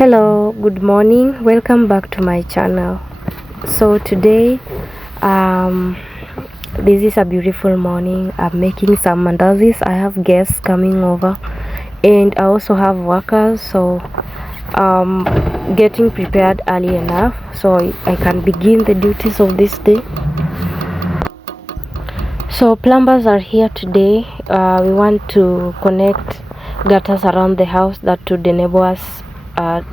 Hello, good morning. Welcome back to my channel. So today, this is a beautiful morning. I'm making some mandazis. I have guests coming over, and I also have workers. So getting prepared early enough so I can begin the duties of this day. So plumbers are here today. We want to connect gutters around the house that would enable us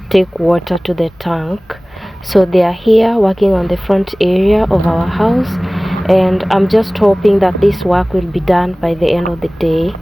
take water to the tank. So they are here working on the front area of our house, and I'm just hoping that this work will be done by the end of the day.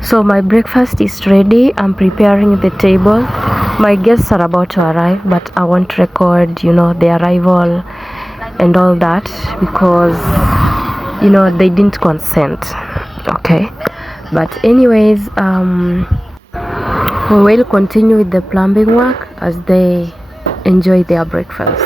So my breakfast is ready. I'm preparing the table. My guests are about to arrive, but I won't record, the arrival and all that because, they didn't consent. Okay. But anyways, we will continue with the plumbing work as they enjoy their breakfast.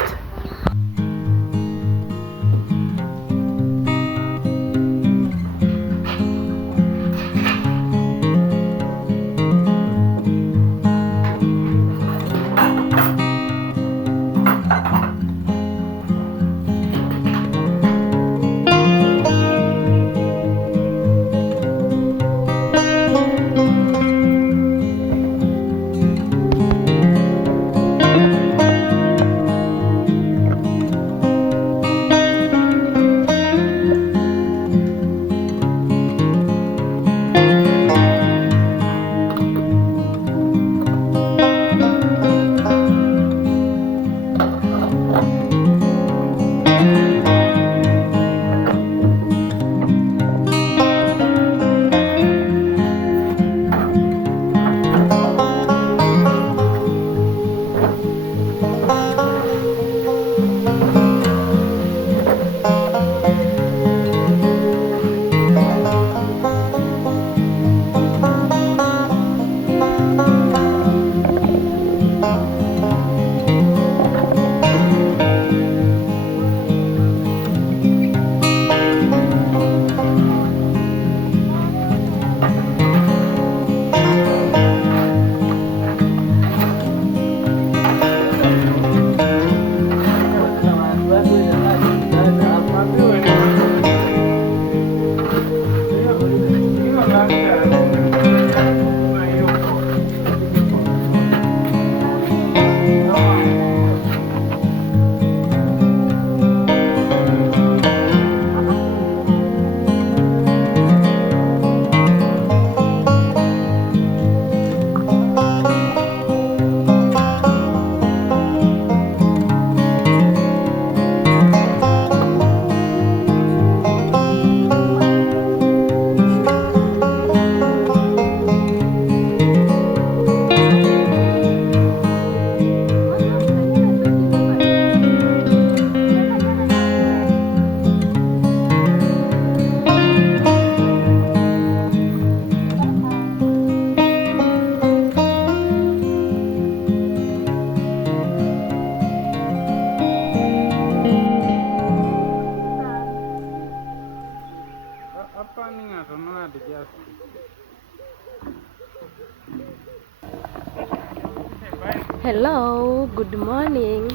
Hello, good morning.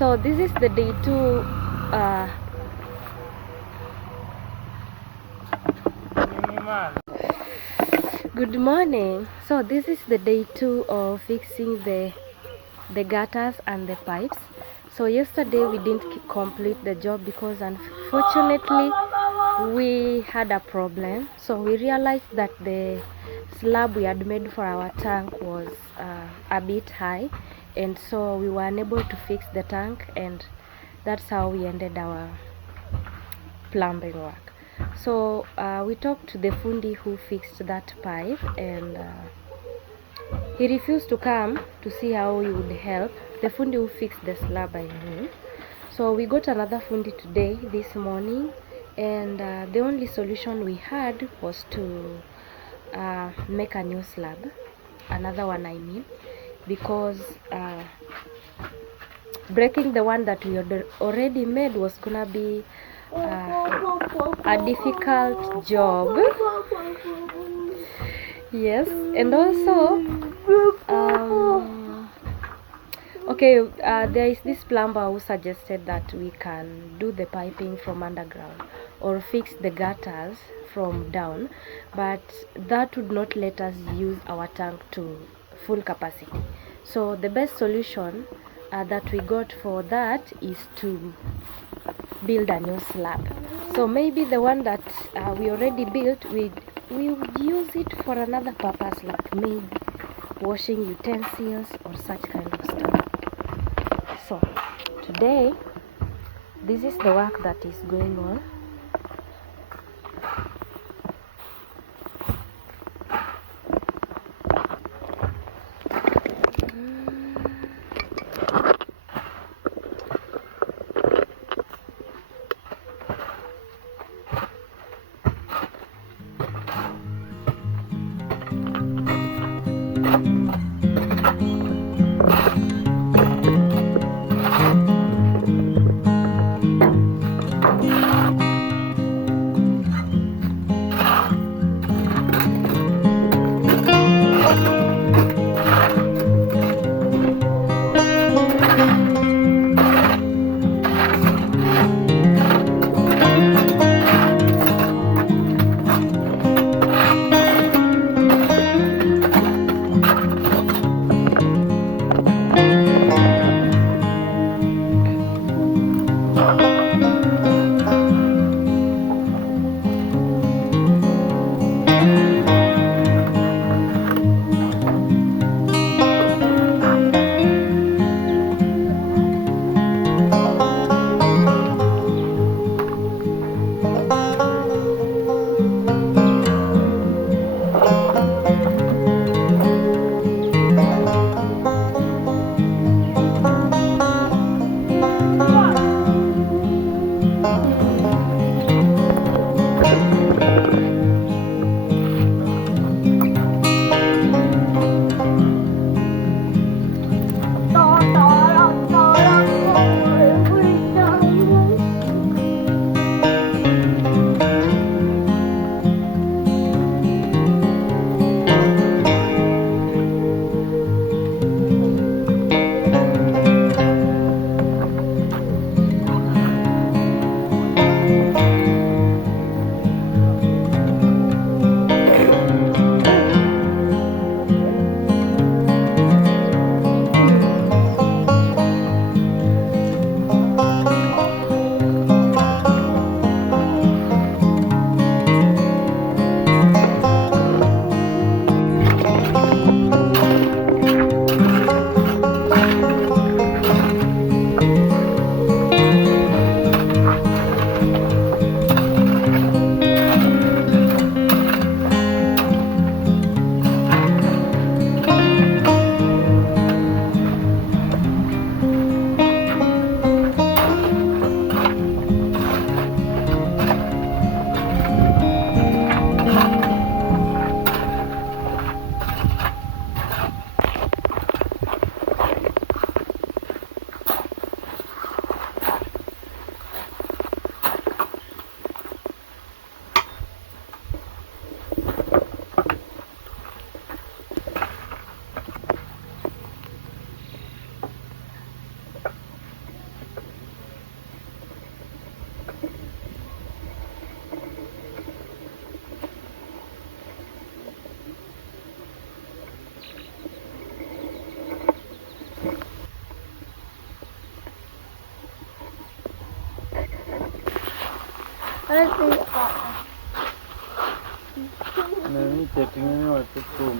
So this is the day 2. Good morning. So this is the day 2 of fixing the gutters and the pipes. So yesterday we didn't complete the job because unfortunately we had a problem. So we realized that the slab we had made for our tank was a bit high, and so we were unable to fix the tank, and that's how we ended our plumbing work. So we talked to the fundi who fixed that pipe, and he refused to come to see how he would help. The fundi who fixed the slab, I mean. So we got another fundi today, this morning, and the only solution we had was to make a new slab, another one, I mean, because breaking the one that we had already made was gonna be a difficult job. Yes, and also okay, there is this plumber who suggested that we can do the piping from underground or fix the gutters from down, but that would not let us use our tank to full capacity. So the best solution that we got for that is to build a new slab. So maybe the one that we already built, we would use it for another purpose, like maybe washing utensils or such kind of stuff. So today this is the work that is going on. Nani chatting what to do?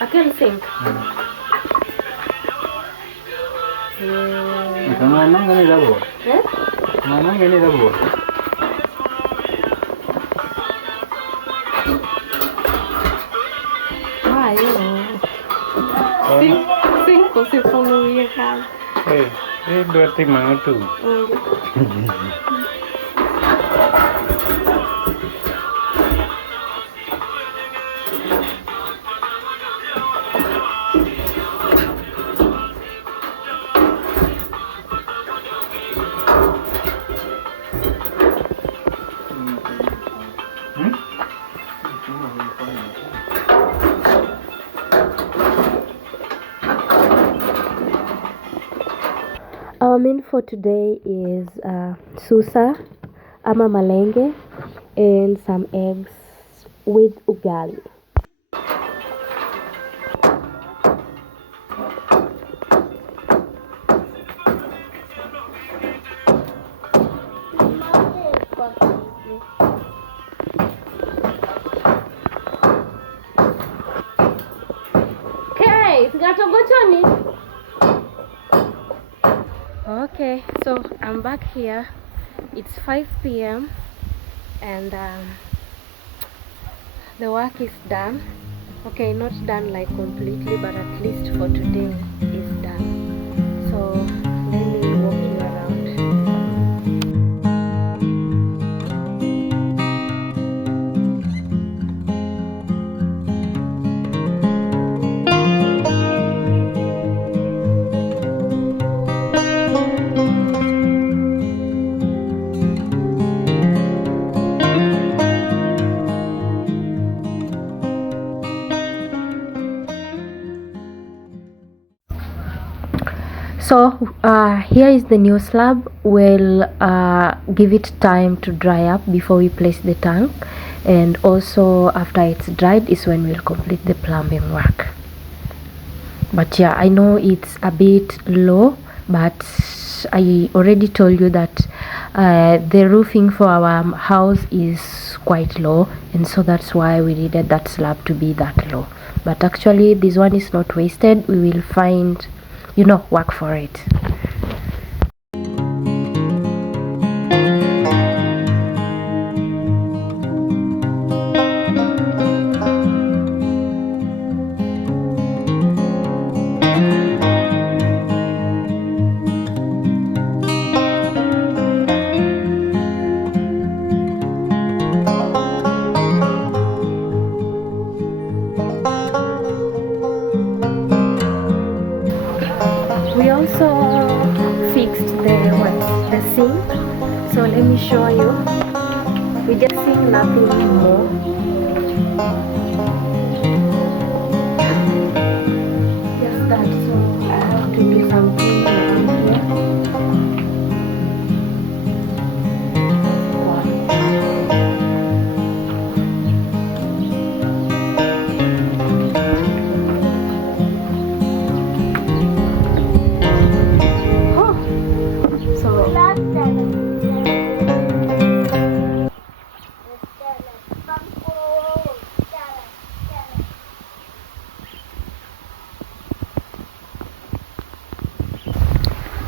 I can sing. Mana ngani dabo? Mana ngani dabo? Sing kasi pangluya ka. Dua timang tu. Our meal for today is susa, ama malenge, and some eggs with ugali. Okay, so I'm back here. It's 5 p.m. and the work is done. Okay, not done like completely, but at least for today is done. So let me walk you around. So here is the new slab. We'll give it time to dry up before we place the tank, and also after it's dried is when we'll complete the plumbing work. But yeah, I know it's a bit low, but I already told you that the roofing for our house is quite low, and so that's why we needed that slab to be that low. But actually this one is not wasted. We will find, work for it. We also show you. We just see nothing more. Just that, so I have to do something around here.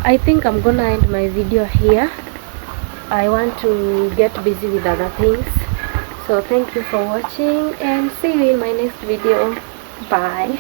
I think I'm gonna end my video here. I want to get busy with other things. So thank you for watching and see you in my next video. Bye.